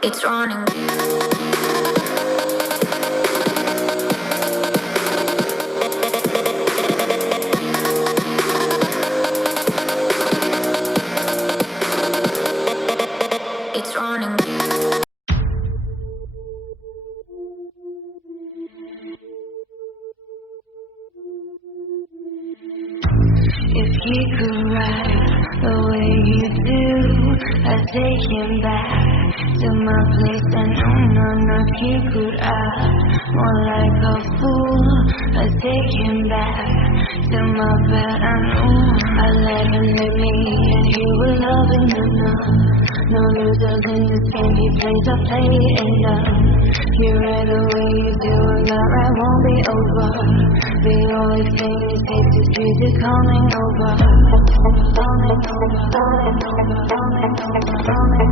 It's running. It's running. If he could ride the way you do, I'd take him back to my place. I know none of you could act more like a fool. I'd take him back to my bed. I know I let him live me and he will love him enough. No losers in this game, he plays a play enough. You read the way you do it, that right won't be over. The only thing is safe to street is coming over. Coming over, coming over, coming over, coming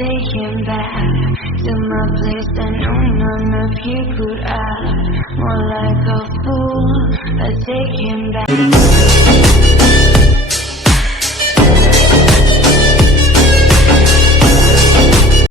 take him back to my place. I know none of you could act more like a fool. I take him back.